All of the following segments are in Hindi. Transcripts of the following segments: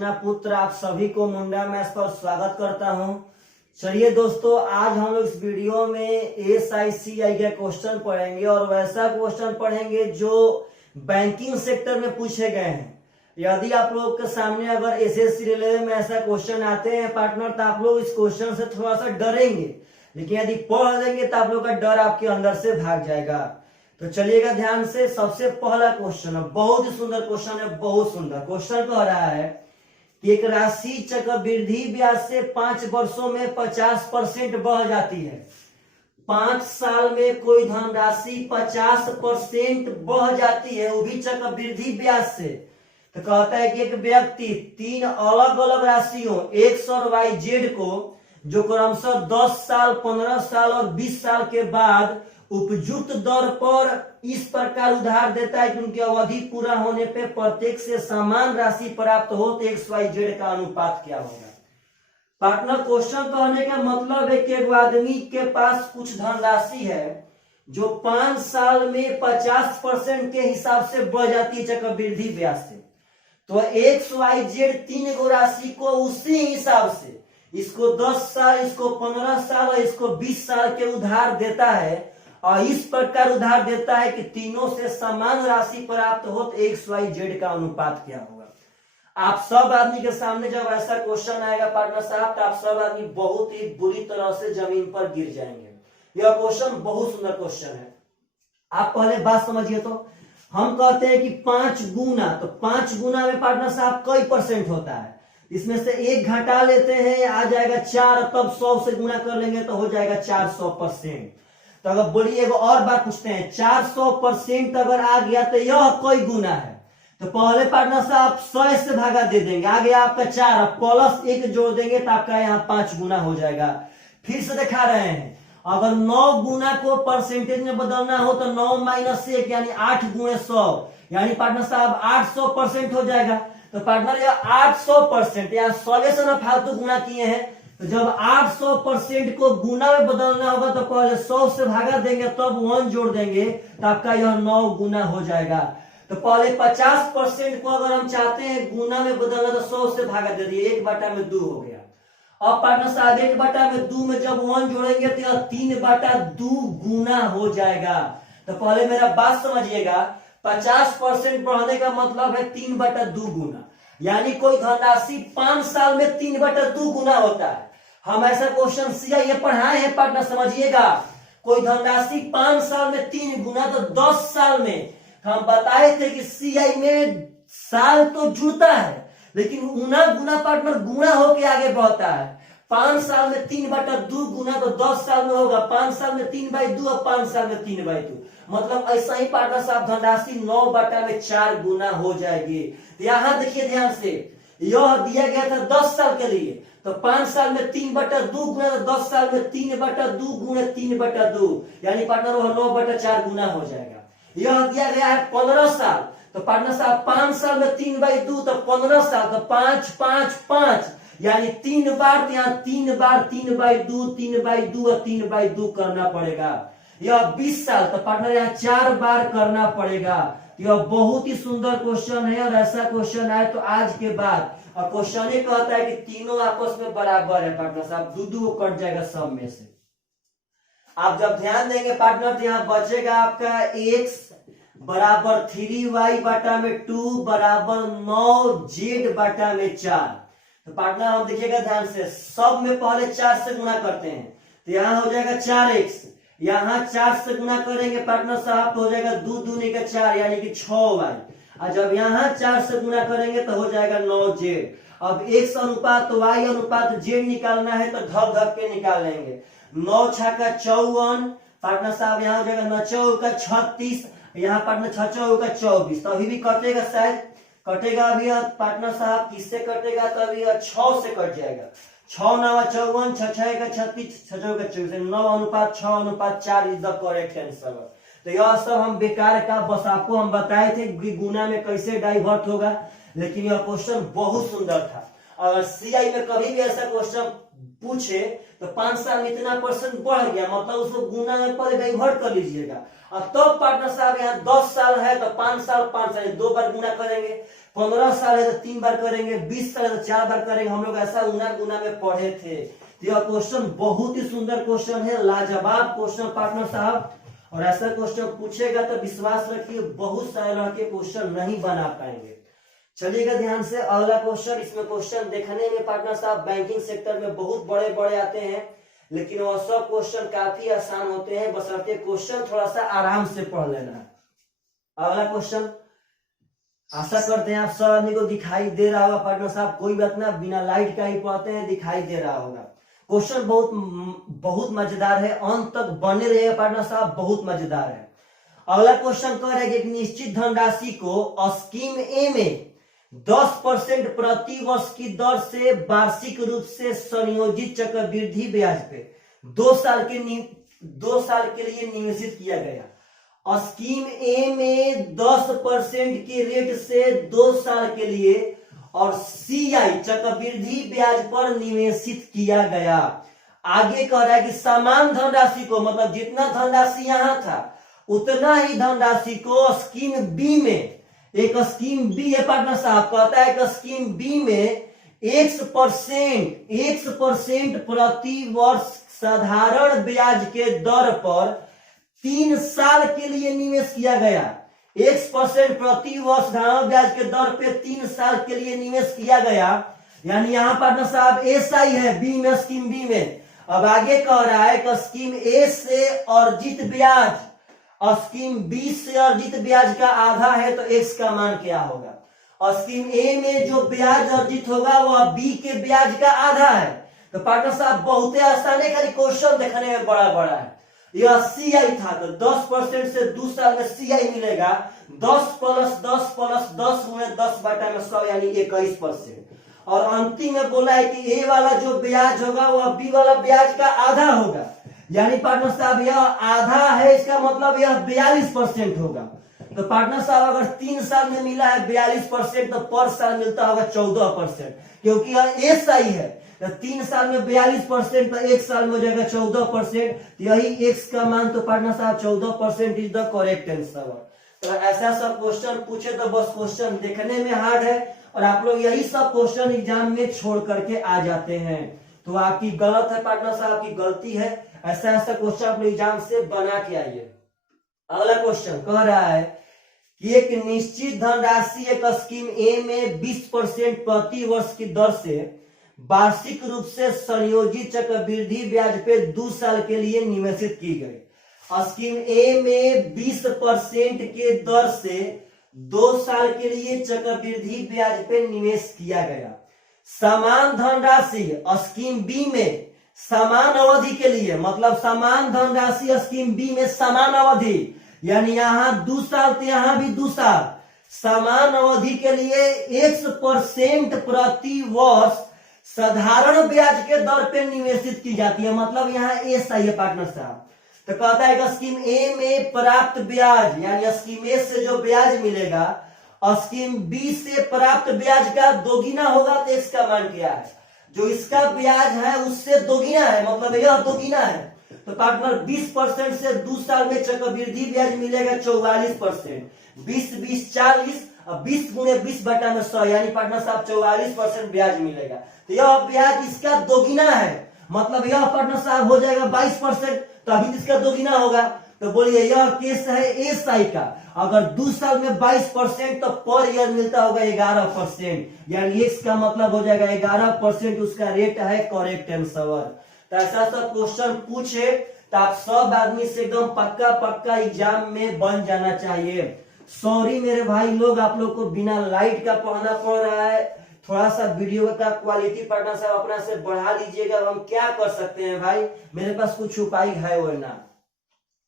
अंजना पुत्र आप सभी को मुंडा मैथ्स पर स्वागत करता हूं। चलिए दोस्तों, आज हम लोग इस वीडियो में SICI के क्वेश्चन पढ़ेंगे और वैसा क्वेश्चन पढ़ेंगे जो बैंकिंग सेक्टर में पूछे गए हैं। यदि आप लोग के सामने अगर SSC रेलवे में ऐसा क्वेश्चन आते हैं पार्टनर, तो आप लोग इस क्वेश्चन से थोड़ा सा डरेंगे, लेकिन यदि पढ़ लेंगे तो आप लोग का डर आपके अंदर से भाग जाएगा। तो चलिएगा ध्यान से। सबसे पहला क्वेश्चन है, बहुत ही सुंदर क्वेश्चन है, बहुत सुंदर क्वेश्चन कह रहा है कि एक राशि चक्रवृद्धि ब्याज से 5 वर्षों में 50% बढ़ जाती है। 5 साल में कोई धनराशि 50% बढ़ जाती है, वो भी चक्रवृद्धि ब्याज से। तो कहता है कि एक व्यक्ति 3 अलग अलग राशियों X और Y Z को, जो क्रमशः 10 साल, 15 साल और 20 साल के बाद उपयुक्त दर पर इस प्रकार उधार देता है कि उनकी अवधि पूरा होने पर प्रत्येक से समान राशि प्राप्त हो, तो XYZ का अनुपात क्या होगा। पार्टनर, क्वेश्चन कहने का मतलब है कि एक आदमी के पास कुछ धनराशि है जो 5 साल में 50% के हिसाब से बढ़ जाती है चक्रवृद्धि ब्याज से। तो XYZ 3 गो राशि को उसी हिसाब से, इसको 10 साल, इसको 15 साल और इसको 20 साल के उधार देता है, और इस प्रकार उधार देता है कि तीनों से समान राशि प्राप्त हो, तो XYZ का अनुपात क्या होगा। आप सब आदमी के सामने जब ऐसा क्वेश्चन आएगा पार्टनर साहब, तो आप सब आदमी बहुत ही बुरी तरह से जमीन पर गिर जाएंगे। यह क्वेश्चन बहुत सुंदर क्वेश्चन है। आप पहले बात समझिए। तो हम कहते हैं कि 5 गुना, तो 5 गुना में पार्टनर साहब कई परसेंट होता है। इसमें से एक घटा लेते हैं, आ जाएगा 4, तब 100 से गुना कर लेंगे तो हो जाएगा 400%। तो अगर बोलिए एगो और बात पूछते हैं, 400% अगर आ गया तो यह कई गुना है। तो पहले पार्टनर साहब 100 से भागा दे देंगे, आ गया आपका 4, प्लस 1 जोड़ देंगे तो आपका यहाँ 5 गुना हो जाएगा। फिर से दिखा रहे हैं, अगर 9 गुना को परसेंटेज में बदलना हो तो 9 माइनस 1 यानी 8 गुणे 100, यानी पार्टनर साहब 800% हो जाएगा। तो पार्टनर यह 800%, यहाँ 100 से ना फालतू गुना किए हैं। तो जब 800% को गुना में बदलना होगा तो पहले 100 से भागा देंगे, तब 1 जोड़ देंगे तो आपका यह 9 गुना हो जाएगा। तो पहले 50% को अगर हम चाहते हैं गुना में बदलना तो 100 से भागा दे दिए, 1/2 हो गया। अब पार्टनर साहब 1/2 में जब 1 जोड़ेंगे तो यह 3/2 गुना हो जाएगा। तो पहले मेरा बात समझिएगा, 50% बढ़ने का मतलब है 3/2 गुना, यानी कोई धनराशि 5 साल में 3/2 गुना होता है। हम ऐसा क्वेश्चन CI पढ़ाए हैं पार्टनर, समझिएगा। कोई धनराशि 5 साल में 3 गुना, तो 10 साल में हम बताए थे कि CI में साल तो जुड़ता है, लेकिन गुना गुना पार्टनर गुणा होके आगे बढ़ता है। 5 साल में 3/2 गुना, तो 10 साल में होगा 5 साल में 3/2 और 5 साल में 3/2, मतलब ऐसा ही पार्टनर साहब धनराशि 9/4 गुना हो जाएगी। तो यहां देखिए ध्यान से, यह दिया गया था 10 साल के लिए, तो 5 साल में 3/2 गुना, तो 10 साल में 3/2 गुणे 3/2, यानी पार्टनर वह 9/4 गुना हो जाएगा। यह दिया गया है 15 साल, तो पार्टनर साहब 5 साल में 3/2, तो 15 साल, तो 5 5 5, यानी 3 बार, तो यहाँ 3 बार 3/2 3/2 और 3/2 करना पड़ेगा। यह 20 साल, तो पार्टनर यहाँ 4 बार करना पड़ेगा। यह बहुत ही सुंदर क्वेश्चन है, और ऐसा क्वेश्चन आए तो आज के बाद, और क्वेश्चन ये कहता है कि तीनों आपस में बराबर है पार्टनर साहब, 2 कट जाएगा सब में से। आप जब ध्यान देंगे पार्टनर, तो यहाँ बचेगा आपका x बराबर 3y/2 बराबर 9z/4। तो पार्टनर हम देखिएगा ध्यान से, सब में पहले 4 से गुना करते हैं, तो यहाँ हो जाएगा 4x, यहाँ 4 से गुना करेंगे पार्टनर साहब तो हो जाएगा 2 दूनी का 4, यानी कि 6y, और जब यहाँ 4 से गुना करेंगे तो हो जाएगा 9z। अब x अनुपात y अनुपात z निकालना है तो धक धक के निकाल लेंगे। 9 छक्का 54 पार्टनर साहब, यहाँ हो जाएगा 9 चौका 36, यहाँ पार्टनर 6 चौका 24, तो अभी भी कटेगा, शायद कटेगा अभी पार्टनर साहब, किससे कटेगा, तो अभी 6 से कट जाएगा। 6 9 54, 6 6 का 36, 6 चौका 24, 9:6:4 इज द करेक्ट आंसर। तो यह सब हम बेकार का, बस आपको हम बताए थे कि गुना में कैसे डाइवर्ट होगा, लेकिन यह क्वेश्चन बहुत सुंदर था। अगर CI में कभी भी ऐसा क्वेश्चन पूछे तो 5 साल में इतना परसेंट बढ़ गया, मतलब उसको गुना में पहले डाइवर्ट कर लीजिएगा। अब तब पार्टनर साहब यहाँ 10 साल है तो 5 साल 5 साल 2 बार गुना करेंगे, 15 साल है तो 3 बार करेंगे, 20 साल है तो 4 बार करेंगे। हम लोग ऐसा गुना गुना में पढ़े थे। यह क्वेश्चन बहुत ही सुंदर क्वेश्चन है, लाजवाब क्वेश्चन पार्टनर साहब। और ऐसा क्वेश्चन पूछेगा तो विश्वास रखिए बहुत सारे लड़के क्वेश्चन नहीं बना पाएंगे। चलिएगा ध्यान से अगला क्वेश्चन। इसमें क्वेश्चन देखने में पार्टनर साहब बैंकिंग सेक्टर में बहुत बड़े बड़े आते हैं, लेकिन वह सब क्वेश्चन काफी आसान होते हैं, बशर्ते क्वेश्चन थोड़ा सा आराम से पढ़ लेना है। अगला क्वेश्चन आशा करते हैं आप सब आदमी को दिखाई दे रहा होगा पार्टनर साहब, कोई बात ना, बिना लाइट का ही पढ़ते हैं, दिखाई दे रहा होगा। क्वेश्चन बहुत मजेदार है, अंत तक बने रहिएगा पार्टनर साहब, बहुत मजेदार है। अगला क्वेश्चन कह रहे हैं कि एक निश्चित धनराशि को स्कीम ए में 10% प्रति वर्ष की दर से वार्षिक रूप से संयोजित चक्रवृद्धि ब्याज पे 2 साल के लिए निवेशित किया गया। स्कीम ए में 10% के रेट से 2 साल के लिए और CI चक्रवृद्धि ब्याज पर निवेशित किया गया। आगे कह रहा है कि समान धनराशि को, मतलब जितना धनराशि यहां था उतना ही धनराशि को स्कीम बी में, एक स्कीम बी है पार्टनर साहब, कहता है कि स्कीम बी में X% प्रति वर्ष साधारण ब्याज के दर पर 3 साल के लिए निवेश किया गया। X% प्रति वर्ष साधारण ब्याज के दर पे 3 साल के लिए निवेश किया गया। यानी यहाँ पार्टनर साहब SI है बी में, स्कीम बी में। अब आगे कह रहा है कि स्कीम ए से अर्जित ब्याज, स्कीम बी से अर्जित ब्याज का आधा है तो एक्स का मान क्या होगा। और स्कीम ए में जो ब्याज अर्जित होगा वह बी के ब्याज का आधा है। तो पार्टनर साहब बहुत आसान है, खाली क्वेश्चन देखने में बड़ा बड़ा है। यह CI था तो 10% से 2 साल में CI मिलेगा 10 + 10 + 10 गुणे 10/100 यानी 21%। और अंतिम में बोला है कि ए वाला जो ब्याज होगा वह बी वाला ब्याज का आधा होगा। यानी पार्टनर साहब यह आधा है, इसका मतलब यह 42% होगा। तो पार्टनर साहब अगर 3 साल में मिला है 42% तो पर साल मिलता होगा 14%, क्योंकि यह SI है। तो 3 साल में 42% तो 1 साल में हो जाएगा 14%। यही एक्स का मान तो पार्टनर साहब 14% इज द करेक्ट आंसर। तो ऐसा सब क्वेश्चन पूछे तो बस क्वेश्चन देखने में हार्ड है और आप लोग यही सब क्वेश्चन एग्जाम में छोड़ करके आ जाते हैं, तो आपकी गलत है पार्टनर साहब, आपकी गलती है। ऐसा क्वेश्चन आप लोग एग्जाम से बना के आइए। अगला क्वेश्चन कह रहा है कि एक निश्चित धनराशि एक स्कीम ए में 20% प्रति वर्ष की दर से वार्षिक रूप से संयोजित चक्रवृद्धि ब्याज पे 2 साल के लिए निवेशित की गई। स्कीम ए में 20% के दर से 2 साल के लिए चक्रवृद्धि ब्याज पे निवेश किया गया। समान धनराशि स्कीम बी में समान अवधि के लिए, मतलब समान धनराशि स्कीम बी में समान अवधि, यानी यहाँ 2 साल तो यहाँ भी 2 साल, समान अवधि के लिए 1% प्रति वर्ष साधारण ब्याज के दर पे निवेशित की जाती है। मतलब यहाँ SI है पार्टनर साहब। तो कहता है कि स्कीम ए में प्राप्त ब्याज, यानी स्कीम ए से जो ब्याज मिलेगा स्कीम बी से प्राप्त ब्याज का दोगुना होगा। तो इसका मान क्या है, जो इसका ब्याज है उससे दोगुना है, मतलब यह दोगुना है। तो पार्टनर 20% से 2 साल में चक्रवृद्धि ब्याज मिलेगा 44%, 20 40 और 20 गुणे 20/100 यानी पार्टनर साहब 44% ब्याज मिलेगा। तो यह ब्याज इसका दोगुना है, मतलब यह पार्टनर साहब हो जाएगा 22%, तो अभी इसका दोगुना होगा। तो बोलिए यह केस है SI का। अगर 2 साल में 22% तो पर ईयर मिलता होगा 11%, यानी एक्स का मतलब हो जाएगा 11% उसका रेट है करेक्ट आंसर। तो ऐसा सब क्वेश्चन पूछे तो आप सब आदमी से एकदम पक्का एग्जाम में बन जाना चाहिए। सॉरी मेरे भाई लोग, आप लोग को बिना लाइट का पढ़ना पड़ रहा है। थोड़ा सा वीडियो का क्वालिटी पार्टनर साहब अपना से बढ़ा लीजिएगा। हम क्या कर सकते हैं भाई, मेरे पास कुछ उपाय है वो ना।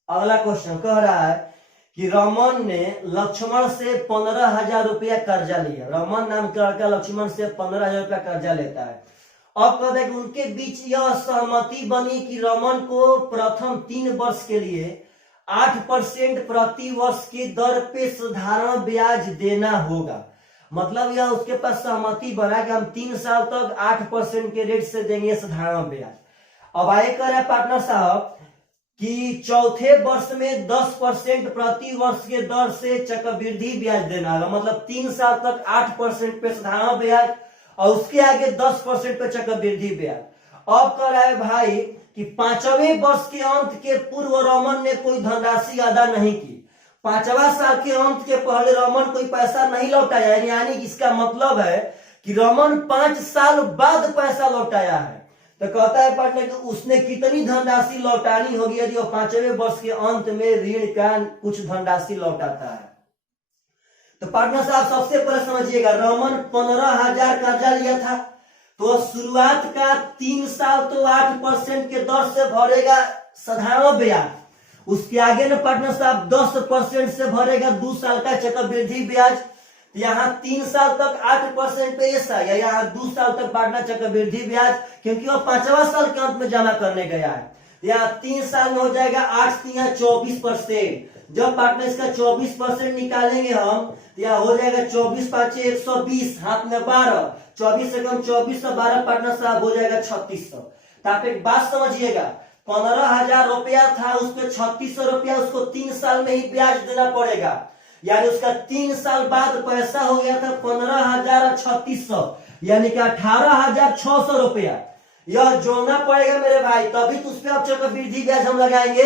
अगला क्वेश्चन कह रहा है कि रमन ने लक्ष्मण से 15,000 रुपया कर्जा लिया। रमन नाम का लड़का लक्ष्मण से 15,000 रुपया कर्जा लेता है। अब कहते हैं कि उनके बीच यह सहमति बनी कि रमन को प्रथम 3 वर्ष के लिए 8% प्रति वर्ष की दर पे साधारण ब्याज देना होगा। मतलब यह उसके पास सहमति बना कि हम 3 साल तक 8% के रेट से देंगे साधारण ब्याज। अब आगे कर रहे हैं पार्टनर साहब कि चौथे वर्ष में 10% प्रति वर्ष के दर से चक्रवृद्धि ब्याज देना होगा, मतलब 3 साल तक 8% पे साधारण ब्याज और उसके आगे 10% पे चक्रवृद्धि ब्याज। अब कह रहा है भाई कि 5वें वर्ष के अंत के पूर्व रमन ने कोई धनराशि अदा नहीं की, 5वां साल के अंत के पहले रमन कोई पैसा नहीं लौटाया, यानी इसका मतलब है कि रमन 5 साल बाद पैसा लौटाया है। तो कहता है पार्टनर कि उसने कितनी धनराशि लौटानी होगी यदि वो 5वें वर्ष के अंत में ऋण का कुछ धनराशि लौटाता है। तो पार्टनर साहब सबसे पहले समझिएगा, रमन 15,000 कर्जा लिया था, तो शुरुआत का 3 साल तो 8% के दर से भरेगा साधारण ब्याज, उसके आगे ना पार्टनर साहब 10% से भरेगा 2 साल का चक्रवृद्धि ब्याज। यहाँ 3 साल तक 8% पे ऐसा है, यहाँ 2 साल तक पार्टनर चक्रवृद्धि ब्याज, क्योंकि वो 5वां साल के अंत में जमा करने गया है। यहाँ 3 साल में हो जाएगा 8 से यहाँ 24%। जब पार्टनर इसका 24% निकालेंगे हम तो यहाँ हो जाएगा 24 5 120, हाथ में 12, 24 से कम 24 और 12 पार्टनर साहब हो जाएगा 3600। तो आप एक बात समझिएगा, 15,000 रुपया था, उस पर 3600 रुपया उसको 3 साल में ही ब्याज देना पड़ेगा, यानी उसका 3 साल बाद पैसा हो गया था 15,000 और 3600, यानी कि 18,600 रुपया। यह जोड़ना पड़ेगा मेरे भाई, तभी तो उस पर अब चक्रवृद्धि ब्याज हम लगाएंगे।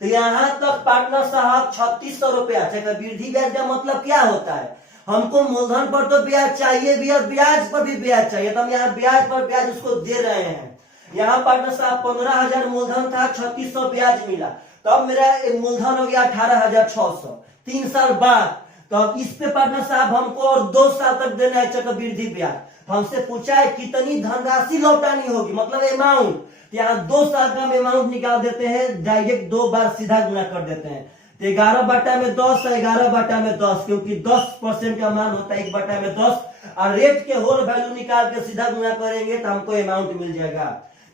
तो यहाँ तक पार्टनर साहब 3600 रुपया चक्रवृद्धि ब्याज का मतलब क्या होता है, हमको मूलधन पर तो ब्याज चाहिए भी और ब्याज पर भी ब्याज चाहिए, तो हम यहाँ ब्याज पर ब्याज उसको दे रहे हैं। यहाँ पार्टनर साहब 15,000 मूलधन था, 3600 ब्याज मिला, तो अब मेरा मूलधन हो गया 18,600 3 साल बाद। तो अब इस पे पार्टनर साहब हमको और 2 साल तक देना है चक्रवृद्धि ब्याज। तो हमसे पूछा है कितनी धनराशि लौटानी होगी, मतलब अमाउंट, यहाँ 2 साल का हम अमाउंट निकाल देते हैं, डायरेक्ट 2 बार सीधा गुना कर देते हैं। तो 11/10 है, 11/10, क्योंकि 10% का मान होता है 1/10, और रेट के होल वैल्यू निकाल के सीधा गुना करेंगे तो हमको अमाउंट मिल जाएगा।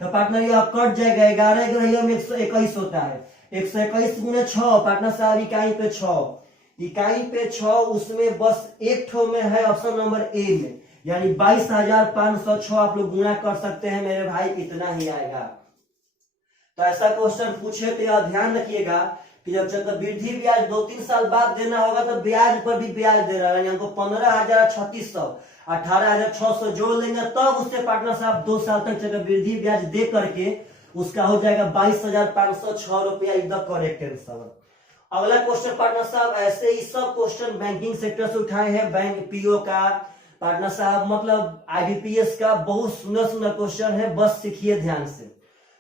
तो पार्टनर ये अब कट जाएगा, 11 के रहिए 121 होता है, 121 गुने 6 पार्टनर साहब इकाई पे 6, इकाई पे 6, उसमें बस एक ठो में है ऑप्शन नंबर ए में, यानी 22,506 आप लोग गुना कर सकते हैं मेरे भाई, इतना ही आएगा। तो ऐसा क्वेश्चन पूछे तो यह ध्यान रखिएगा कि जब चक्रवृद्धि ब्याज 2-3 साल बाद देना होगा तो ब्याज पर भी ब्याज दे रहा है, हमको 15,3600 18,600 जोड़ लेंगे तब उससे पार्टनर साहब 2 साल तक चक्रवृद्धि ब्याज दे करके उसका हो जाएगा 22,506 रुपया, एकदम करेक्ट आंसर। अगला क्वेश्चन पार्टनर साहब, ऐसे ही सब क्वेश्चन बैंकिंग सेक्टर से उठाए हैं, बैंक पीओ का पार्टनर साहब, मतलब आईबीपीएस का, बहुत सुंदर सुंदर क्वेश्चन है, बस सीखिए ध्यान से।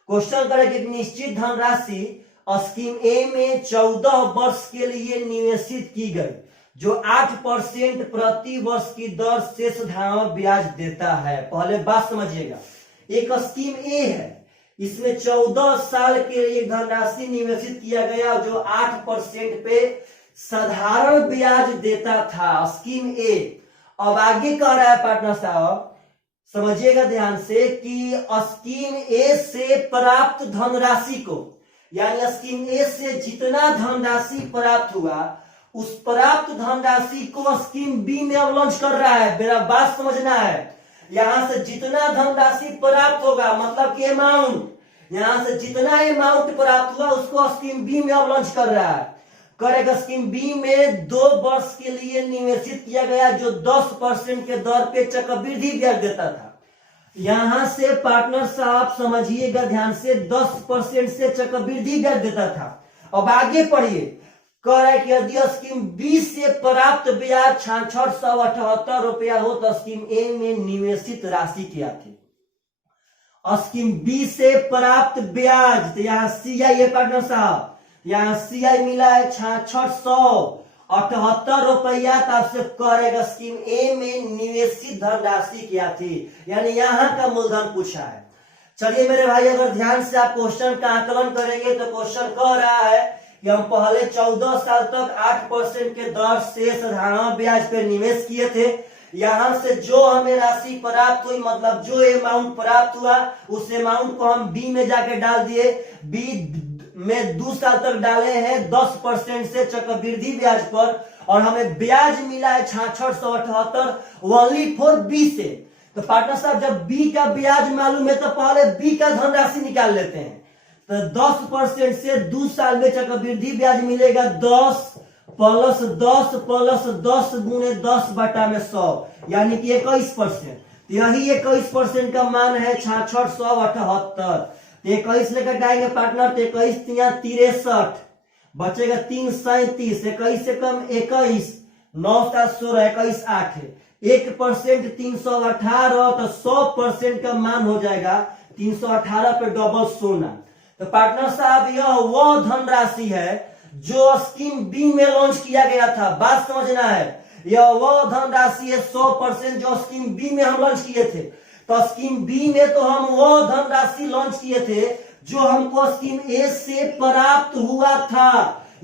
क्वेश्चन करें कि निश्चित धनराशि स्कीम ए में 14 वर्ष के लिए निवेशित की गई, जो 8% प्रति वर्ष की दर से साधारण ब्याज देता है। पहले बात समझिएगा, एक स्कीम ए है, इसमें 14 साल के लिए धनराशि निवेशित किया गया जो 8% पे साधारण ब्याज देता था, स्कीम ए। अब आगे कह रहा है पार्टनर साहब, समझिएगा ध्यान से कि स्कीम ए से प्राप्त धनराशि को, यानी स्कीम ए से जितना धनराशि प्राप्त हुआ उस प्राप्त धनराशि को स्कीम बी में अब लॉन्च कर रहा है। मेरा बात समझना है, यहां से जितना धनराशि प्राप्त होगा मतलब कि अमाउंट, यहां से जितना अमाउंट प्राप्त हुआ उसको स्कीम बी में अब लॉन्च कर रहा है। करेगा स्कीम बी में 2 वर्ष के लिए निवेशित किया गया जो 10% के दर पे चक्रवृद्धि ब्याज देता था। यहां से पार्टनर साहब समझिएगा ध्यान से, 10% से चक्रवृद्धि ब्याज देता था। अब आगे पढ़िए, कह रहा है कि यदि स्कीम बी से प्राप्त ब्याज 6678 रुपया हो तो स्कीम ए में निवेशित राशि क्या थी। स्कीम बी से प्राप्त ब्याज, तो यहाँ सीआई है पार्टनर साहब, यहाँ सीआई मिला है 6678 रुपया, तब से करेगा स्कीम ए में निवेशित धनराशि क्या थी, यानी यहाँ का मूलधन पूछा है। चलिए मेरे भाई, अगर ध्यान से आप क्वेश्चन का आकलन करेंगे तो क्वेश्चन कह रहा है कि हम पहले 14 साल तक 8% के दर से साधारण ब्याज पे निवेश किए थे। यहां से जो हमें राशि प्राप्त हुई, मतलब जो अमाउंट प्राप्त हुआ उस अमाउंट को हम बी में जाके डाल दिए, बी में 2 साल तक डाले हैं 10% से चक्रवृद्धि ब्याज पर, और हमें ब्याज मिला है 6678 ओनली फॉर बी से। तो पार्टनर साहब जब बी का ब्याज मालूम है तो पहले बी का धनराशि निकाल लेते हैं। तो 10% से 2 साल में चक्रवृद्धि ब्याज मिलेगा 10 प्लस 10 प्लस 10 गुणे 10 बटा में 100, यानी कि 21%। यही 21% का मान है 6678। 21 लेकर जाएंगे पार्टनर, तो 21 63, बचेगा 3 37, 21 से कम 21, 9 7 16, 21 8, 1% 318, तो 100% का मान हो जाएगा 318 पे डबल सोना। तो पार्टनर साहब यह वह धनराशि है जो स्कीम बी में लॉन्च किया गया था, बात समझना है। यह वह धनराशि है 100% जो स्कीम बी में हम लॉन्च किए थे। तो स्कीम बी में तो हम वह धनराशि लॉन्च किए थे जो हमको स्कीम ए से प्राप्त हुआ था,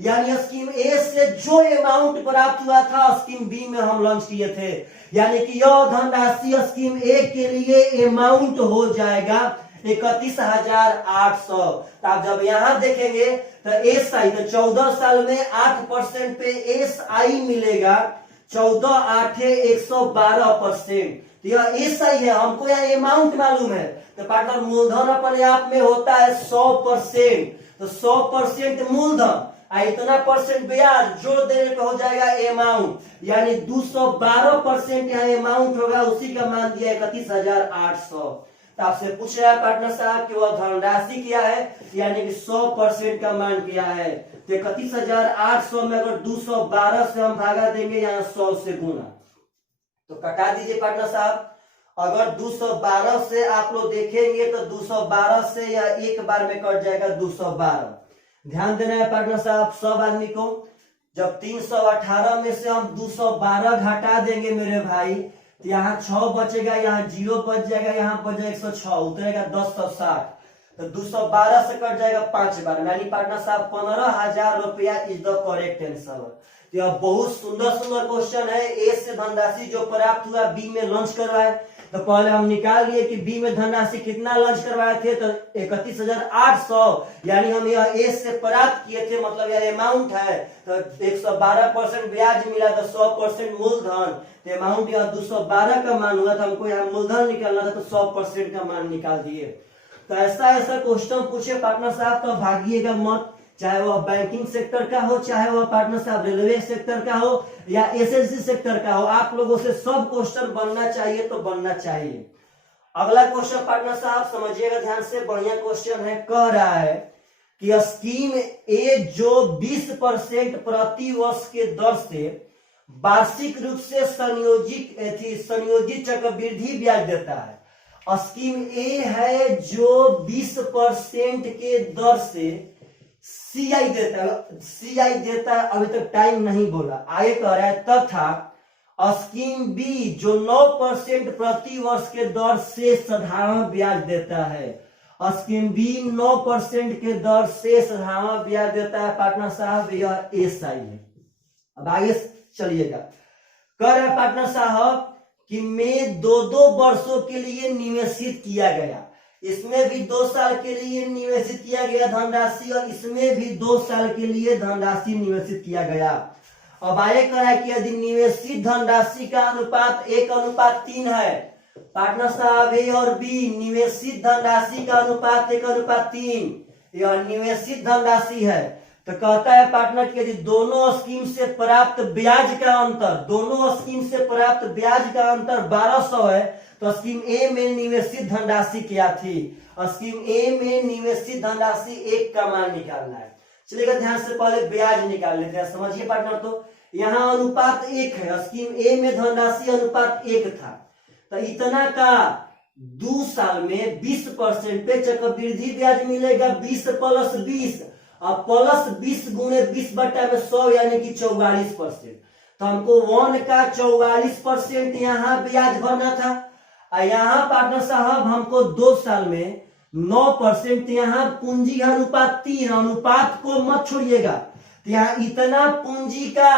यानी स्कीम ए से जो अमाउंट प्राप्त हुआ था स्कीम बी में हम लॉन्च किए थे, यानी कि यह धनराशि स्कीम ए के लिए अमाउंट हो जाएगा 31,800। तो आप जब यहां देखेंगे तो एस आई, तो 14 साल में 8% पे एस आई मिलेगा 14 8 112%। तो यह एस आई है, हमको यह अमाउंट मालूम है। तो पार्टनर मूलधन अपने आप में होता है 100%, तो 100% मूलधन इतना परसेंट ब्याज जोड़ देने पे हो जाएगा अमाउंट, यानी 212% यहाँ अमाउंट होगा, उसी का मान दिया 31,800। तो आपसे पूछ रहा है पार्टनर साहब कि वह धनराशि क्या है, यानी कि 100% का मान क्या है। तो 31,800 में अगर 212 से हम भागा देंगे यहाँ 100 से गुना, तो कटा दीजिए पार्टनर साहब। अगर 212 से आप लोग देखेंगे तो 212 से या एक बार में कट जाएगा 212। ध्यान देना है पार्टनर साहब सब आदमी को, जब 318 में से हम 212 घटा देंगे मेरे भाई, तो यहाँ 6 बचेगा, यहाँ 0 बच जाएगा, यहाँ बच जाएगा 106, उतरेगा 1060। तो 212 से कट जाएगा 5 बार, यानी पार्टनर साहब 15,000 रुपया इज द करेक्ट आंसर। तो यह बहुत सुंदर सुंदर क्वेश्चन है। ए से धनराशि जो प्राप्त हुआ बी में लॉन्च करवाए, तो पहले हम निकाल लिए कि बी में धनराशि कितना लॉन्च करवाए थे, तो 31,800, यानी हम यह ए से प्राप्त किए थे, मतलब यह अमाउंट है। तो 112% ब्याज मिला, तो 100% मूलधन, तो अमाउंट यह 212 का मान हुआ था, हमको यहाँ मूलधन निकालना था, तो 100% का मान निकाल दिए। तो ऐसा क्वेश्चन पूछे पार्टनर साहब तो भागिएगा मत, चाहे वह बैंकिंग सेक्टर का हो, चाहे वह पार्टनर साहब रेलवे सेक्टर का हो या एसएससी सेक्टर का हो, आप लोगों से सब क्वेश्चन बनना चाहिए तो बनना चाहिए। अगला क्वेश्चन पार्टनर साहब समझिएगा ध्यान से, बढ़िया क्वेश्चन है। कह रहा है कि स्कीम ए जो 20% प्रति वर्ष के दर से वार्षिक रूप से संयोजित चक्रवृद्धि ब्याज देता है। स्कीम ए है जो 20% के दर से सीआई देता है, अभी तक टाइम नहीं बोला, आगे कह रहा है तथा स्कीम बी जो 9% प्रति वर्ष के दर से साधारण ब्याज देता है। स्कीम बी 9% के दर से साधारण ब्याज देता है पार्टनर साहब, यह एस आई है। अब आगे चलिएगा, कह रहा है पार्टनर साहब कि में 2 वर्षों के लिए निवेशित किया गया, इसमें भी 2 साल के लिए निवेशित किया गया धनराशि, और इसमें भी 2 साल के लिए धनराशि निवेशित किया गया। अब आगे कह रहा है कि यदि निवेशित धनराशि का अनुपात 1:3 है, पार्टनर साहब ए और बी निवेशित धनराशि का अनुपात 1:3, यह निवेशित धनराशि है। तो कहता है पार्टनर कि यदि दोनों स्कीम से प्राप्त ब्याज का अंतर 1200 है, तो स्कीम ए में निवेशित धनराशि क्या थी? स्कीम ए में निवेशित धनराशि 1 का मान निकालना है। चलिएगा ध्यान से पहले ब्याज निकाल लेते हैं, समझिए पार्टनर। तो यहाँ अनुपात 1 है, स्कीम ए में धनराशि अनुपात 1 था, तो इतना का 2 साल में 20% पे चक्रवृद्धि ब्याज मिलेगा, 20 प्लस 20, अब प्लस 20 गुणे 20 बटा में 100, यानी कि 44%। तो हमको 1 का 44% यहाँ ब्याज भरना था। यहाँ पार्टनर साहब हमको 2 साल में 9%, यहाँ पूंजी अनुपात 3, अनुपात को मत छोड़िएगा, तो यहाँ इतना पूंजी का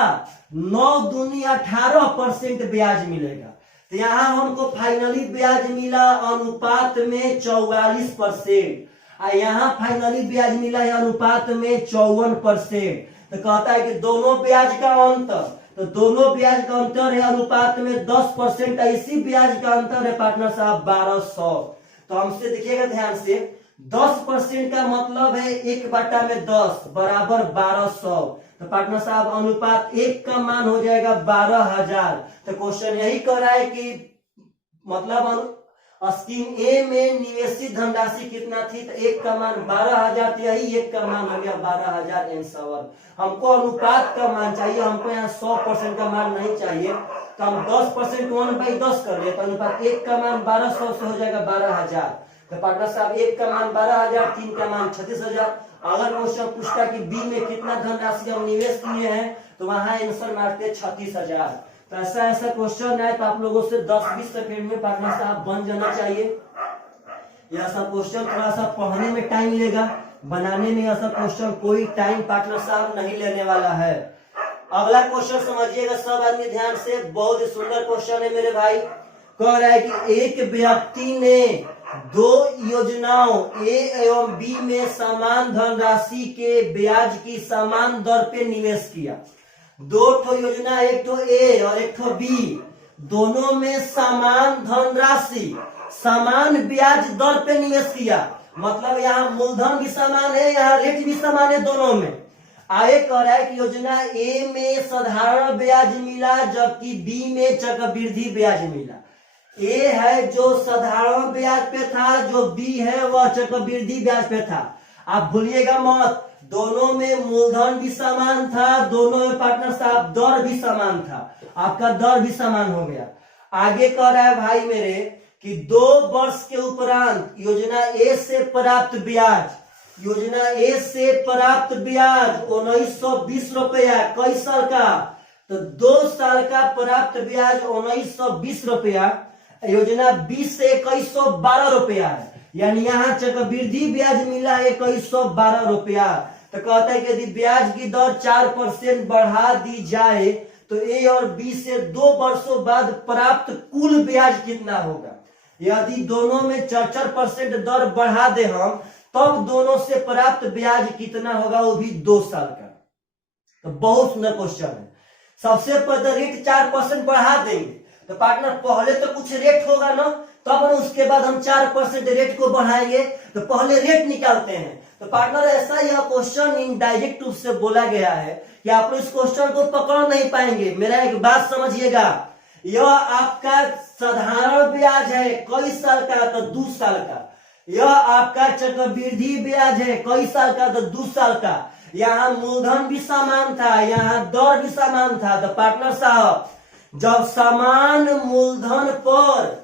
9 दूनी 18% ब्याज मिलेगा। तो यहाँ हमको फाइनली ब्याज मिला अनुपात में 44%। यहाँ फाइनली ब्याज मिला है अनुपात में 54%। तो कहता है कि दोनों ब्याज का अंतर, तो दोनों ब्याज का अंतर है अनुपात में 10%। इसी ब्याज का अंतर है पार्टनर साहब 1200। तो हमसे देखिएगा ध्यान से, 10% का मतलब है 1/10 बराबर 1200। तो पार्टनर साहब अनुपात 1 का मान हो जाएगा 12,000। तो क्वेश्चन यही कह रहा है कि मतलब स्कीम ए में निवेशित धनराशि कितना थी, तो 1 का मान 12,000 थी, यही 1 का मान हो गया 12,000 आंसर। हमको अनुपात का मान चाहिए, हमको यहाँ 100% का मान नहीं चाहिए। तो हम 10% 1/10 कर ले, तो अनुपात 1 का मान 1200 से हो जाएगा 12,000। तो पार्टनर साहब 1 का मान 12,000, 3 का मान 36,000। अगर क्वेश्चन पूछता कि बी में कितना धनराशि हम निवेश किए हैं, तो वहां आंसर मारते 36,000। तो ऐसा क्वेश्चन है तो आप लोगों से 10-20 सेकंड में पार्टनर साहब बन जाना चाहिए। यह सब क्वेश्चन थोड़ा सा पढ़ने में टाइम लेगा, बनाने में ऐसा क्वेश्चन कोई टाइम पार्टनर साहब नहीं लेने वाला है। अगला क्वेश्चन समझिएगा सब आदमी ध्यान से, बहुत ही सुंदर क्वेश्चन है मेरे भाई। कह रहा है कि एक व्यक्ति ने 2 योजनाओं ए एवं बी में समान धनराशि के ब्याज की समान दर पे निवेश किया। 2 योजना, एक ठो ए और एक ठो बी, दोनों में समान धनराशि समान ब्याज दर पे निवेश किया। मतलब यहाँ मूलधन भी समान है, यहाँ रेट भी समान है दोनों में। आगे कह रहा है कि योजना ए में साधारण ब्याज मिला जबकि बी में चक्रवृद्धि ब्याज मिला। ए है जो साधारण ब्याज पे था, जो बी है वह चक्रवृद्धि ब्याज पे था। आप भूलिएगा मत, दोनों में मूलधन भी समान था, दोनों में पार्टनर साहब दर भी समान था, आपका दर भी समान हो गया। आगे कह रहा है भाई मेरे कि 2 वर्ष के उपरांत योजना ए से प्राप्त ब्याज, योजना ए से प्राप्त ब्याज 1920 रुपया, कई साल का, तो 2 साल का प्राप्त ब्याज 1920 रुपया। योजना बी से 2112 रुपया है, यानी यहाँ चक्रवृद्धि ब्याज मिला है 2112 रुपया। तो कहता है कि यदि ब्याज की दर 4% बढ़ा दी जाए तो ए और बी से 2 वर्षों बाद प्राप्त कुल ब्याज कितना होगा। यदि दोनों में 4% दर बढ़ा दे हम, तब दोनों से प्राप्त ब्याज कितना होगा, वो भी 2 साल का। तो बहुत सुंदर क्वेश्चन है। सबसे पहले रेट 4% बढ़ा देंगे, तो पार्टनर पहले तो कुछ रेट होगा ना, तब उसके बाद हम 4% रेट को बढ़ाएंगे। तो पहले रेट निकालते हैं। तो पार्टनर ऐसा यह क्वेश्चन इनडायरेक्ट रूप से बोला गया है कि आप लोग इस क्वेश्चन को पकड़ नहीं पाएंगे। मेरा एक बात समझिएगा, यह आपका साधारण ब्याज है कई साल का, तो 2 साल का। यह आपका चक्रवृद्धि ब्याज है कई साल का, तो 2 साल का। यहाँ मूलधन भी समान था, यहाँ दर भी समान था। तो पार्टनर साहब जब समान मूलधन पर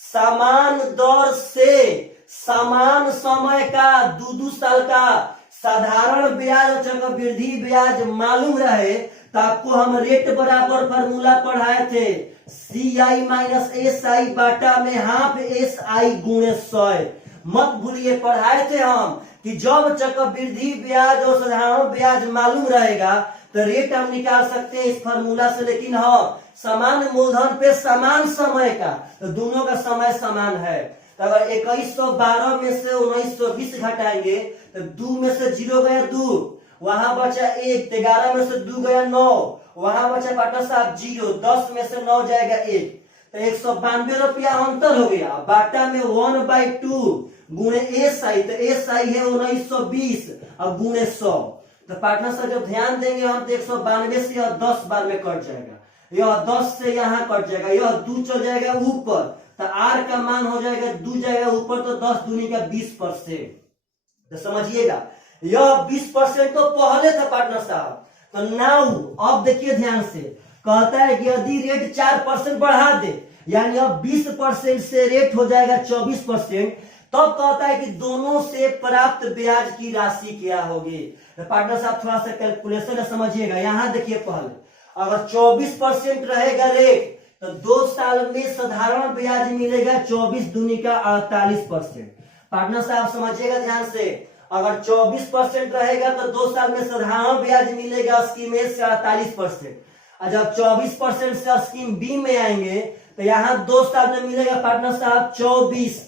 समान दर से समान समय का 2 साल का साधारण ब्याज और चक्रवृद्धि ब्याज मालूम रहे, तो आपको हम रेट बराबर फार्मूला पढ़ाए थे, CI माइनस SI बाटा में हाफ SI गुणे 100। मत भूलिए, पढ़ाए थे हम कि जब चक्रवृद्धि ब्याज और साधारण ब्याज मालूम रहेगा तो रेट हम निकाल सकते हैं इस फार्मूला से। लेकिन हाँ, समान मूलधन पे समान समय का, तो दोनों का समय समान है। तो अगर 2112 में से 1920 घटाएंगे तो 2 में से 0 गया 2, वहां बचा 1, 11 में से 2 गया 9, वहां बचा पार्टनर साहब 0, 10 में से 9 जाएगा 1, तो 192 रुपया अंतर हो गया। बाटा में 1/2 गुणे SI, तो SI है 1920 और गुणे 100। तो पार्टनर साहब जब ध्यान देंगे हम, तो 192 से यह 10 बार में कट जाएगा, यह 10 से यहाँ कट जाएगा, यह 2 चल जाएगा ऊपर, तो R का मान हो जाएगा 2 जाएगा ऊपर, तो 10 दूनी का 20%। तो समझिएगा यह 20% तो पहले था पार्टनर साहब। तो नाउ अब देखिए ध्यान से, कहता है कि यदि रेट 4% बढ़ा दे, यानी अब 20% से रेट हो जाएगा 24%, तब कहता है कि दोनों से प्राप्त ब्याज की राशि क्या होगी। तो पार्टनर साहब थोड़ा सा कैलकुलेशन समझिएगा। यहां देखिए, पहले अगर 24% रहेगा रेट, तो 2 साल में साधारण ब्याज मिलेगा 24 दूनी का 48%। पार्टनर साहब समझिएगा ध्यान से, अगर 24% रहेगा तो 2 साल में साधारण ब्याज मिलेगा स्कीम ए से 48%। और जब 24% से स्कीम बी में आएंगे तो यहाँ 2 साल में मिलेगा पार्टनर साहब 24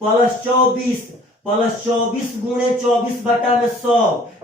+ 24 प्लस 24 गुणे 24 बटा में 100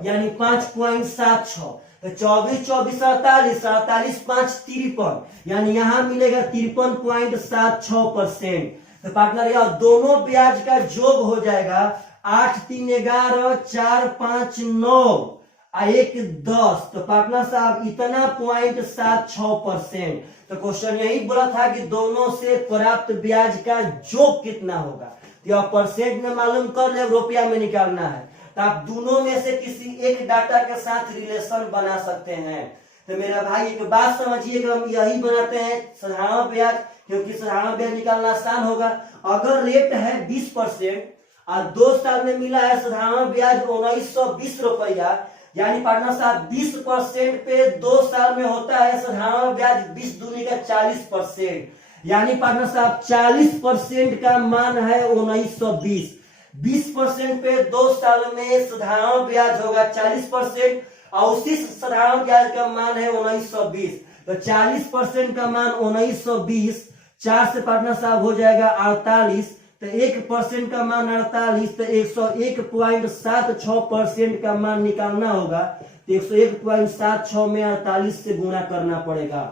यानी 5.76। तो 24 24 48 48 5 53 यानी यहाँ मिलेगा 53.76%। तो पार्टनर यह दोनों ब्याज का योग हो जाएगा 8 3 11 4 5 9 1 10। तो पार्टनर साहब इतना 0.76%। तो क्वेश्चन यही बोला था कि दोनों से प्राप्त ब्याज का योग कितना होगा। तो परसेंट में मालूम कर ले, रुपया में निकालना है। तो आप दोनों में से किसी एक डाटा के साथ रिलेशन बना सकते हैं। तो मेरा भाई एक बात समझिए कि हम यही बनाते हैं साधारण ब्याज, क्योंकि साधारण ब्याज निकालना आसान होगा। अगर रेट है 20% और 2 साल में मिला है साधारण ब्याज 1920 रुपया, यानी पार्टनर साहब 20% पे 2 साल में होता है साधारण ब्याज 20 दूनी का 40%, यानी पार्टनर साहब 40% का मान है 1920। 20% पे 2 साल में साधारण ब्याज होगा 40% और उसी साधारण ब्याज का मान है 1920। तो 40% का मान 1920, 4 से पार्टनर साहब हो जाएगा 48। तो 1% का मान 48, तो 101.76% का मान निकालना होगा। तो 101.76 में 48 से गुणा करना पड़ेगा।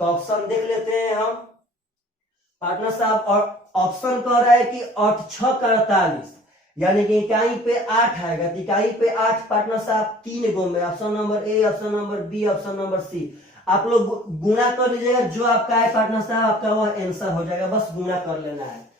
तो ऑप्शन देख लेते हैं हम पार्टनर साहब। और ऑप्शन कह रहा है कि 8 6 का 48, यानी कि इकाई पे 8 आएगा। तो इकाई पे 8 पार्टनर साहब 3 गो में, option number A, option number B, option number C. आप लोग गुणा कर लीजिएगा, जो आपका है पार्टनर साहब आपका वह आंसर हो जाएगा। बस गुणा कर लेना है।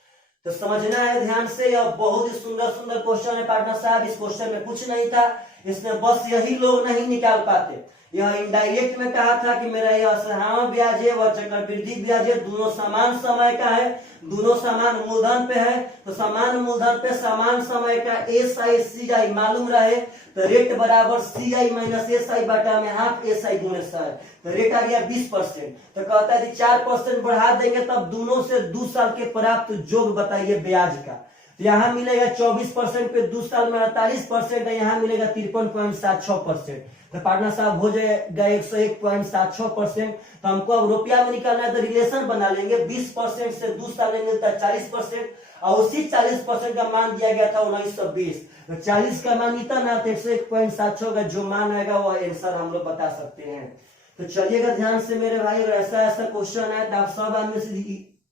तो समझना है ध्यान से। यह बहुत ही सुंदर सुंदर क्वेश्चन है पार्टनर साहब। इस क्वेश्चन में कुछ नहीं था, इसमें बस यही लोग नहीं निकाल पाते। यह इनडायरेक्ट में कहा था कि मेरा यह साधारण ब्याज है, वह चक्रवृद्धि ब्याज है, दोनों समान समय का है, दोनों समान मूलधन पे है। तो समान मूलधन पे समान समय का SI मालूम रहे तो रेट बराबर CI माइनस SI बटा में हाफ SI गुणे 100। तो रेट आ गया 20%। तो कहता है कि 4% बढ़ा देंगे तब दोनों से 2 साल के प्राप्त योग बताइए ब्याज का। तो यहाँ मिलेगा 24% पे 2 साल में 48% है, यहाँ मिलेगा 53.76%। तो पार्टनर साहब हो जाएगा 101.76%। तो हमको अब रुपया में निकालना है, तो रिलेशन बना लेंगे। 20% से 2 साल में मिलता है 40% और उसी 40% का मान दिया गया था 1920। तो 40 का मान इतना, तो 101.76 का जो मान आएगा वो आंसर हम लोग बता सकते हैं। तो चलिएगा ध्यान से मेरे भाई। ऐसा ऐसा क्वेश्चन है तो आप सब आदमी से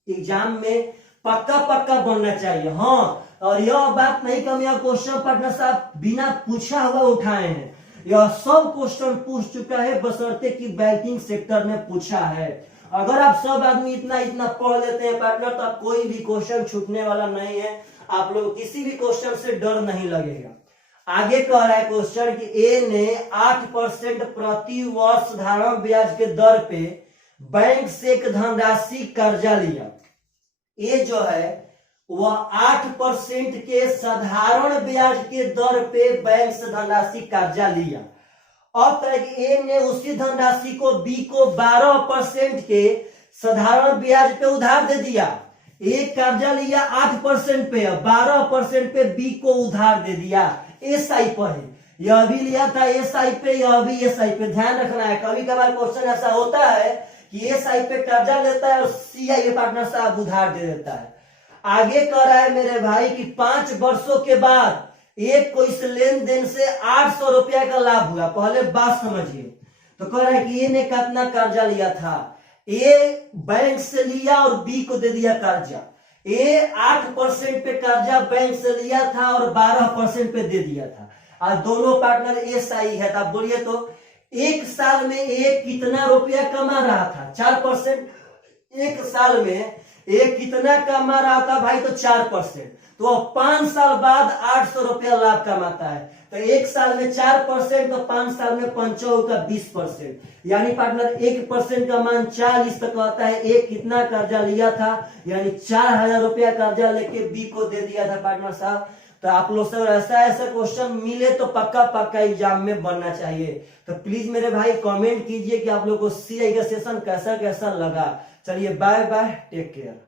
एग्जाम में पक्का पक्का बनना चाहिए। हाँ, और यह बात नहीं कि हम यह क्वेश्चन पार्टनर साहब बिना पूछा हुआ उठाए हैं। यह सब क्वेश्चन पूछ चुका है, बशर्ते कि बैंकिंग सेक्टर ने पूछा है। अगर आप सब आदमी इतना इतना पढ़ लेते हैं पार्टनर, तो कोई भी क्वेश्चन छूटने वाला नहीं है। आप लोग किसी भी क्वेश्चन से डर नहीं लगेगा। आगे कह रहा है क्वेश्चन कि ए ने 8% प्रति वर्ष साधारण ब्याज के दर पे बैंक से एक धनराशि कर्जा लिया। ये जो है वह 8% के साधारण ब्याज के दर पे बैंक से धनराशि कर्जा लिया। अब तक ए ने उसी धनराशि को बी को 12% के साधारण ब्याज पे उधार दे दिया। एक कर्जा लिया 8% पे, 12% पे बी को उधार दे दिया। SI पर है, यह भी लिया था SI पे, यह भी SI पे। ध्यान रखना है, कभी कभार क्वेश्चन ऐसा होता है कि SI पे कर्जा लेता है और CI पे पार्टनर साहब उधार दे देता है। आगे कह रहा है मेरे भाई कि 5 वर्षों के बाद एक को इस लेन देन से 800 रुपया का लाभ हुआ। पहले बात समझिए। तो कह रहा है कि ये ने कितना कर्जा लिया था, ए बैंक से लिया और बी को दे दिया कर्जा। ए 8% पे कर्जा बैंक से लिया था और 12% पे दे दिया था, और दोनों पार्टनर SI है। तो आप बोलिए तो एक साल में एक कितना रुपया कमा रहा था? 4%। एक साल में एक कितना कमा रहा था भाई? तो 4%। तो 5 साल बाद 800 रुपया लाभ कमाता है। तो एक साल में 4%, तो 5 साल में 5 का 20%, यानी पार्टनर 1% का मान 40। तो कहता है एक कितना कर्जा लिया था, यानी 4000 रुपया कर्जा लेके बी को दे दिया था पार्टनर साहब। तो आप लोग से ऐसा ऐसा क्वेश्चन मिले तो पक्का पक्का एग्जाम में बनना चाहिए। तो प्लीज मेरे भाई कमेंट कीजिए कि आप लोग को CI का सेशन कैसा कैसा लगा। चलिए बाय बाय, टेक केयर।